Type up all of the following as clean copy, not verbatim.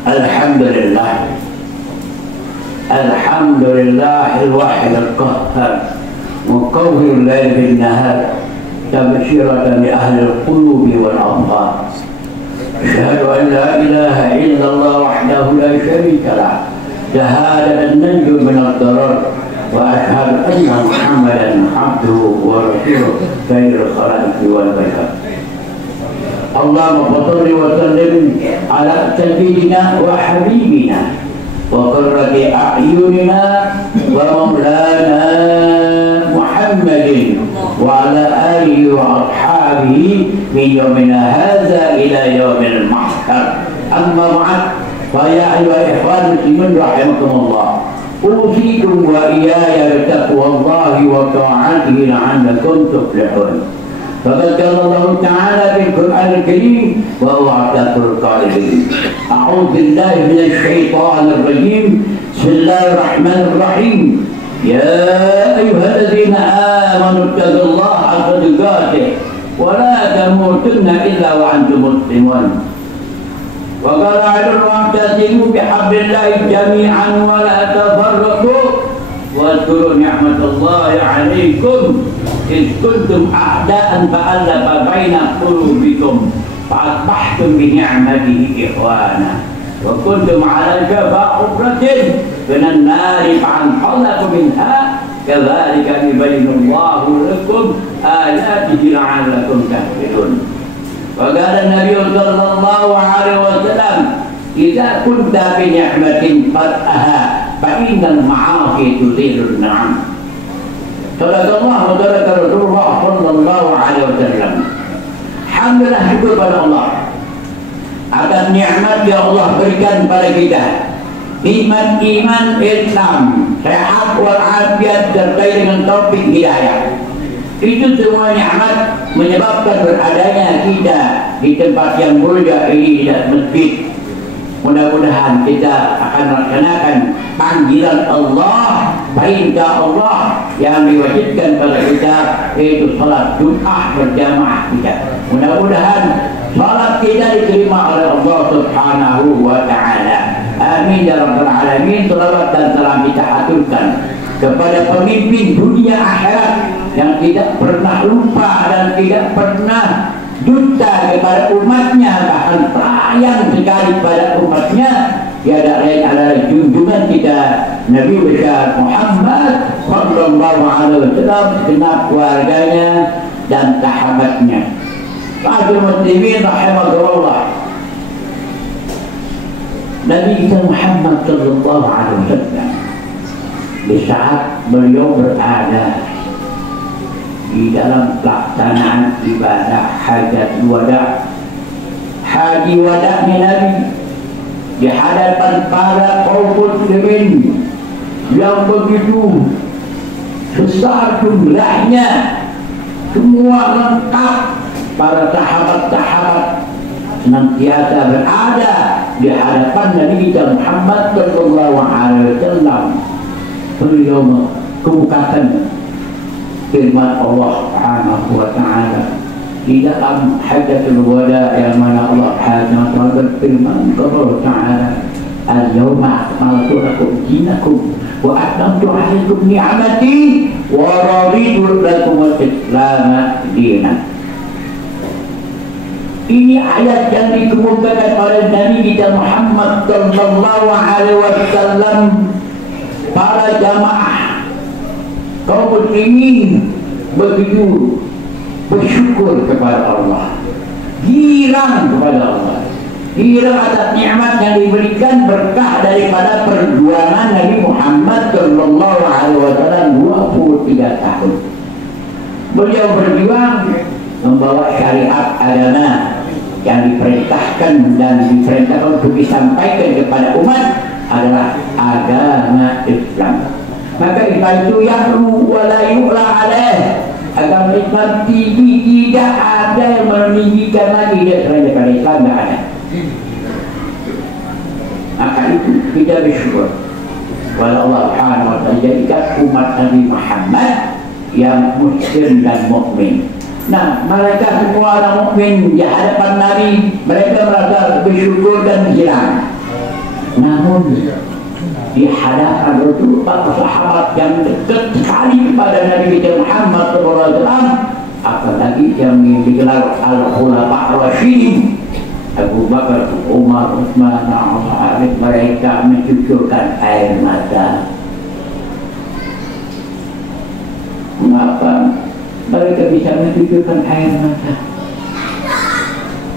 Alhamdulillah, Alhamdulillah al-wahid al-qahhar muqawwir al-layl bin-nahar tabshiratan li ahli al-qulubi wal-absar. Asyhadu an la ilaha illallah wahdahu la syarika lah shahadatan nanju min ad-darar wa asyhadu anna Muhammadan abduhu wa rasuluhu khairul khalaqi wal bashar. Allahumma salli wa sallim ala sayyidina wa habibina wa qurrati a'yunina wa maulana Muhammadin wa ala alihi wa ashabihi min yawmina hadza ila yawmil mahsyar. Amma ba'd, fa ya ayyuhal ikhwan muslimin rahimakumullah, usikum wa iyaya bitaqwallahi wa ta'atihi la'allakum tuflihun. فقد قال الله تعالى في القرآن الكريم وهو أصدق القائلين. أعوذ بالله من الشيطان الرجيم. بسم الله الرحمن الرحيم. يا أيها الذين آمنوا اتقوا الله حق تقاته ولا تموتن إلا وأنتم مسلمون. وقال أيضا واعتصموا بحبل الله جميعا ولا تفرقوا واذكروا نعمة الله عليكم إذ كنتم أعداء فألف بين قلوبكم فأصبحتم بنعمته إخوانا وكنتم على شفا حفرة من النار فأنقذكم منها كذلك يبين الله لكم آياته لعلكم تهتدون. وقال النبي صلى الله عليه وسلم إذا كنت بنعمة فرأها فإن المعاصي تزيل النعم. Sadaqallah wa sadaqa Rasulullah sallallahu alaihi wasallam. Alhamdulillah, syukur pada Allah atas nikmat yang Allah berikan pada kita. Nikmat iman Islam, sehat wal afiat sertai dengan taufik hidayah. Itu semua nikmat menyebabkan beradanya kita di tempat yang mulia ini dan masjid. Mudah-mudahan kita akan melaksanakan panggilan Allah, perintah Allah yang diwajibkan pada kita, yaitu salat Jumat berjamaah kita. Mudah-mudahan salat kita diterima oleh Allah Subhanahu wa Ta'ala. Amin ya rabbal alamin. Salawat dan salam kita aturkan kepada pemimpin dunia akhirat yang tidak pernah lupa dan tidak pernah dusta kepada umatnya, bahkan sayang sekali pada umatnya. Tiada lain adalah junjungan kita Nabi besar Muhammad sallallahu alaihi wasallam, segenap keluarganya dan sahabatnya. Kaum muslimin rahimahullah, Nabi kita Muhammad sallallahu alaihi wasallam di saat beliau berada di dalam pelaksanaan ibadah hajat wada, haji wada'nya Nabi, di hadapan para kaum muslimin yang begitu besar jumlahnya, semua lengkap, para sahabat-sahabat senantiasa berada di hadapan Nabi kita Muhammad sallallahu alaihi wasallam. Beliau mengemukakan firman Allah Subhanahu wa Ta'ala di dalam hajatul wada, yang mana Allah Subhanahu wa Ta'ala berfirman kepada Ta'ala, al-yawma akmaltu lakum dinakum wa atmamtu 'alaikum ni'mati wa raditu lakum al-islam dinan. Ini ayat yang dikemukakan oleh Nabi kita Muhammad sallallahu alaihi wasallam. Para jamaah kaum muslimin begitu bersyukur kepada Allah, girang kepada Allah, girang atas nikmat yang diberikan berkah daripada perjuangan Nabi Muhammad sallallahu alaihi wasallam 23 tahun. Beliau berjuang membawa syariat agama yang diperintahkan untuk disampaikan kepada umat adalah agama Islam. Maka itu ya'lu wa la yu'la alaih. Agama Islam tidak ada yang meninggikan lagi dia selain daripada Islam, tidak ada. Maka itu kita bersyukur kepada Allah Subhanahu wa Ta'ala jadikan umat Nabi Muhammad yang muslim dan mukmin. Nah, mereka semua orang mukmin di hadapan Nabi, mereka merasa bersyukur dan hilang. Namun di hadapan Rasulullah, sahabat yang dekat sekali kepada Nabi kita Muhammad SAW, apalagi yang digelar Al-Khulafa Rasyidin, Abu Bakar, Umar, Utsman, Ali, mereka mencucurkan air mata. Mengapa mereka bisa mencucurkan air mata?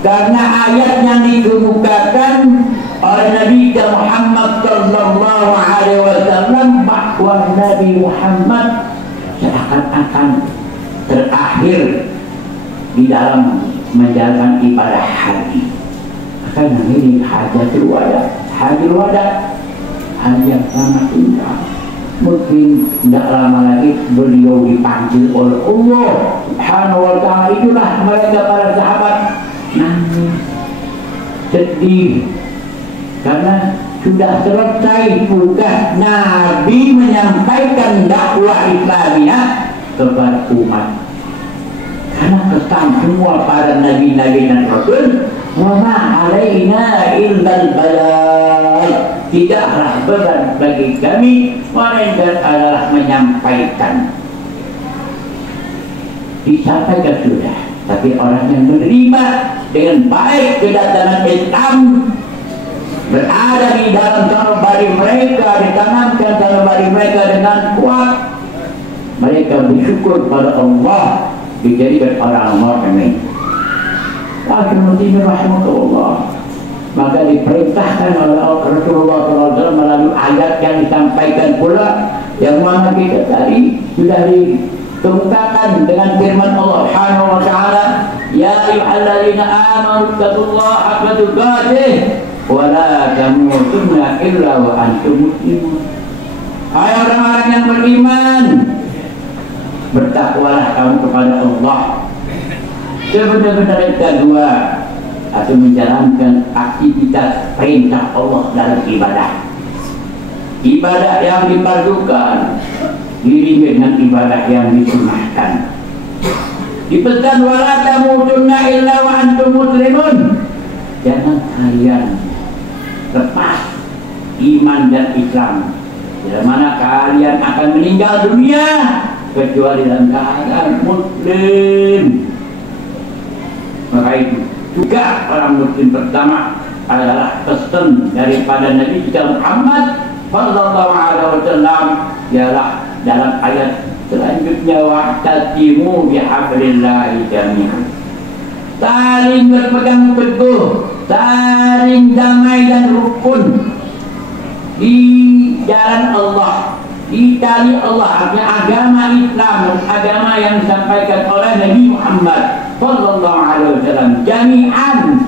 Karena ayat yang dikemukakan oleh Nabi Muhammad sallallahu alaihi wasallam bahwa Nabi Muhammad seakan-akan terakhir di dalam menjalankan ibadah haji. Karena ini hajatul wada, haji wada, haji yang sangat indah. Mungkin tidak lama lagi beliau dipanggil oleh Allah Subhanahu wa ta'ala. Itulah mereka para sahabat nangis, sedih, karena sudah selesai tugas Nabi menyampaikan dakwah Islamiyah kepada umat. Karena pesan semua para nabi-nabi dan rasul, wa ma alaina illal balagh, tidaklah beban bagi kami melainkan adalah menyampaikan. Disampaikan sudah, tapi orang yang menerima dengan baik kedatangan Islam, berada di dalam sanubari mereka, ditanamkan sanubari mereka dengan kuat, mereka bersyukur pada Allah, dijadikan orang mukmin. Muslimin rahimahullah, maka diperintahkan oleh Rasulullah SAW melalui ayat yang disampaikan pula, yang mana kita tadi sudah dikemukakan dengan firman Allah Subhanahu wa ta'ala, ya ayyuhalladzina amanu taqullaha haqqa tuqatih wa la tamutunna illa wa antum muslimun. Hai orang-orang yang beriman, bertakwalah kamu kepada Allah sebenar-benar kedua, atau menjalankan aktivitas perintah Allah dalam ibadah. Ibadah yang dipadukan diri dengan ibadah yang disunahkan. Dipesan wala tamutunna illa wa antum muslimun. Jangan kalian lepas iman dan Islam, di mana kalian akan meninggal dunia kecuali dalam keadaan muslim. Maka itu juga orang muslim pertama adalah pesan daripada Nabi kita Muhammad sallallahu alaihi wasallam, ialah dalam ayat selanjutnya, wa'tasimu bihablillahi jami'an. Saling berpegang teguh, saling damai dan rukun di jalan Allah, di tali Allah, artinya agama Islam, agama yang disampaikan oleh Nabi Muhammad sallallahu alaihi wasallam, jami'an,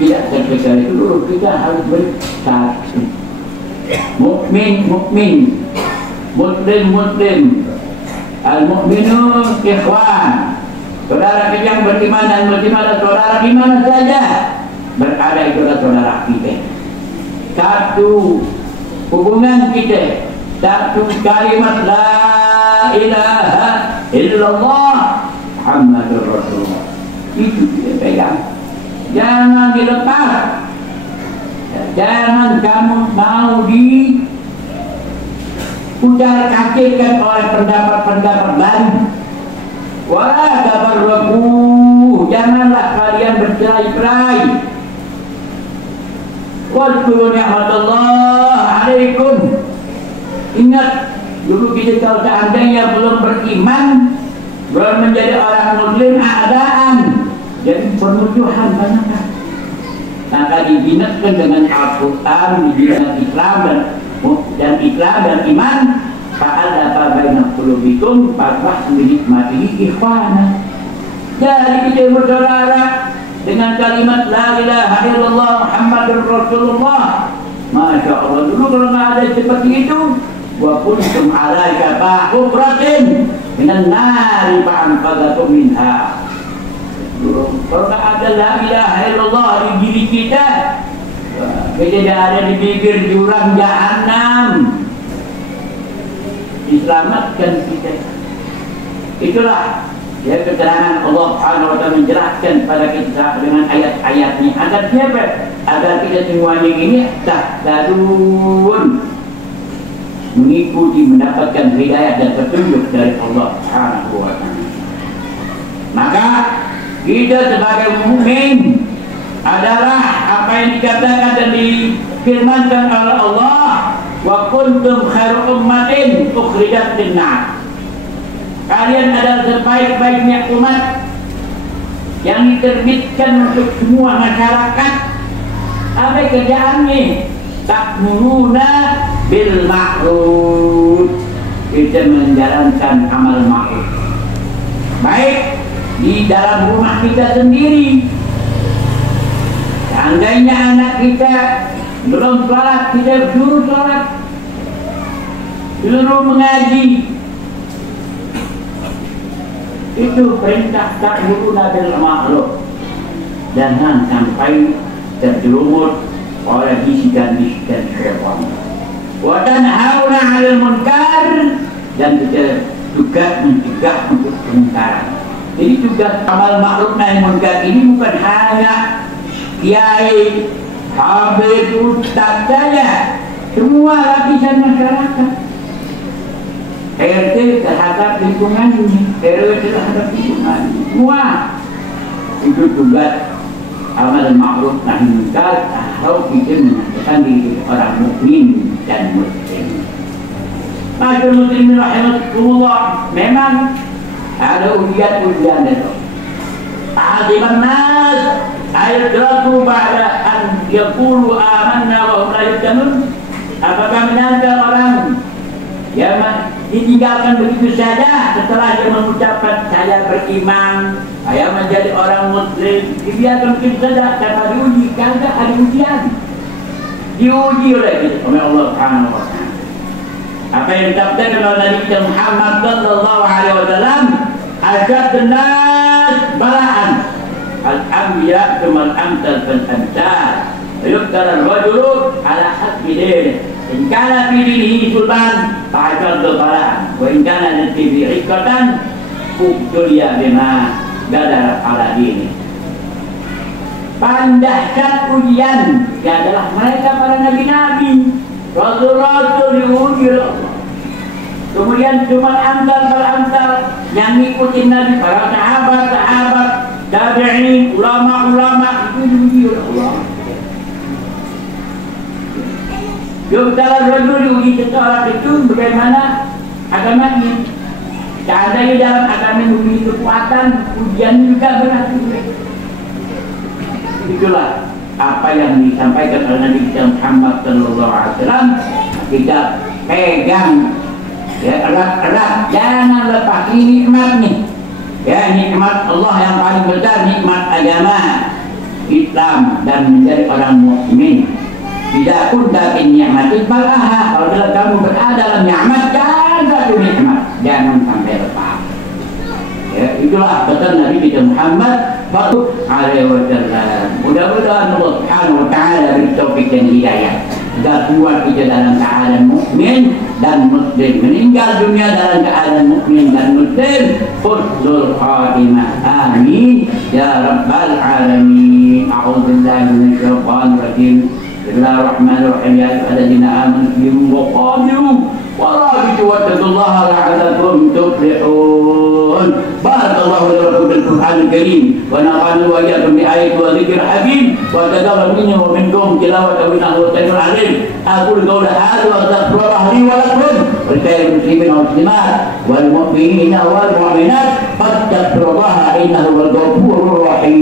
tidak terkecuali seluruh. Kita harus bersatu, mukmin mukmin, muslim muslim, al mukminun ikhwan, saudara kita yang beriman dan beriman dan saudara di mana saja berada, itulah saudara kita. Satu hubungan kita, satu kalimat la ilaha illallah Muhammadur Rasulullah, itu kita pegang, jangan dilepas. Jangan kamu mau diujar-kacirkan oleh pendapat-pendapat lain. Wala tafarraqu, janganlah kalian bercerai-berai. Wadhkuru ni'matallah alaikum, ingat dulu kita kalau seandainya belum beriman, belum menjadi orang muslim, adaan jadi permusuhan banyak. Maka dibinakan dengan Al-Quran, dibina Islam dan Islam dan iman. Fa'alafa baina qulubikum fa'asbahtum binikmatihi ikhwana. Jadi kita bersaudara dengan kalimat la ilaha illallah Muhammadur Rasulullah. Masya Allah, dulu kalau nggak ada seperti itu, wa kuntum ala syafa hufratin minan nari fa'anqadhakum minha. Kalau tak ada la ilaha illallah di diri kita, kita ada di bibir jurang jahanam, diselamatkan kita. Itulah Ya, keterangan Allah Subhanahu wa taala menjelaskan pada kita dengan ayat-ayatnya agar siapa? Agar kita semuanya ini tahtadun, mengikuti, mendapatkan hidayah dan petunjuk dari Allah Subhanahu wa taala. Maka kita sebagai mukmin adalah apa yang dikatakan dan difirmankan oleh Allah, wa kuntum khairu ummatin ukhrijat lin-nas. Kalian adalah sebaik-baiknya umat yang diterbitkan untuk semua masyarakat. Apa kerjaannya? Ta'muruna bil ma'ruf. Kita menjalankan amal ma'ruf. Baik di dalam rumah kita sendiri. Seandainya anak kita belum sholat, kita suruh sholat, suruh mengaji. Itu perintah ta'muruna bil ma'ruf. Jangan sampai terjerumus oleh bisikan-bisikan syaitan. Wa tanhauna 'anil munkar, dan kita juga mencegah untuk kemungkaran. Jadi tugas amal ma'ruf nahi munkar ini bukan hanya kiai, habib, ustaz saja, semua lapisan masyarakat. RT terhadap lingkungan ini, RW terhadap lingkungan, semua itu tugas amal ma'ruf nahi munkar. Kalau kita menyatakan diri orang mukmin dan muslim. Maka muslimin rahimakumullah, memang ada ujian-ujian itu. Ta'ziman nas ayadratu ba'da an yaqulu amanna wa hum la yuftanun. Apakah menyangka orang yang ditinggalkan begitu saja setelah dia mengucapkan saya beriman, saya menjadi orang muslim, dibiarkan begitu saja tanpa diuji? Kagak, ada ujian. Diuji oleh Allah Subhanahu wa taala. Apa yang dikatakan oleh Nabi kita Muhammad sallallahu alaihi wasallam, asyadun nas bala'an al-anbiya tsumma al-amsal fal-amsal. Yuqtar al-rajulu ala hasbi dinihi. In kana fi dinihi sulban fa'ashaddu bala'an, wa in kana fi iqqatan ubtuliya bima gadara ala dini. Paling dahsyat ujian adalah mereka para nabi-nabi, rasul-rasul diuji oleh Allah. Kemudian cuma amsal yang ngikutin Nabi, para sahabat, tabi'in, ulama-ulama, itu diuji oleh Allah. Dalam rajul diuji seseorang itu bagaimana agamanya. Seandainya dalam agama diuji kekuatan, ujian juga berat. Itulah apa yang disampaikan oleh Nabi Muhammad SAW. Kita pegang ya, erat-erat, jangan lepas ini nikmat nih. Ya, nikmat Allah yang paling besar, nikmat agama Islam dan menjadi orang mukmin. Tidak pun dari nikmat ibalaha. Kalau kamu berada dalam nikmat, jaga nikmat, jangan sampai lepas. Ya, itulah pesan Nabi kita Muhammad sallallahu alaihi wasallam. Mudah-mudahan Allah Subhanahu wa taala beri taufik dan hidayah agar buat kita dalam keadaan mukmin dan muslim, meninggal dunia dalam keadaan mukmin dan muslim. Husnul khatimah, amin ya rabbal alamin. A'udzubillahi minasyaitonir rajim. Bismillahirrahmanirrahim. Ya ayyuhalladzina amanu billahi wa qadiru warabitu wattaqullaha la'allakum tuflihun. Barakallahu lakum bil Qur'anil Karim wa nafa'ani wa iyyakum bi ayati wa dzikril hakim wa taqabbal minni wa minkum tilawatan innahu sami'un 'alim. Aqulu qawla hadha wa astaghfirullah li wa lakum wa lisa'iril muslimin wal muslimat wal mu'minina wal mu'minat fastaghfirullaha innahu huwal ghafurur rahim.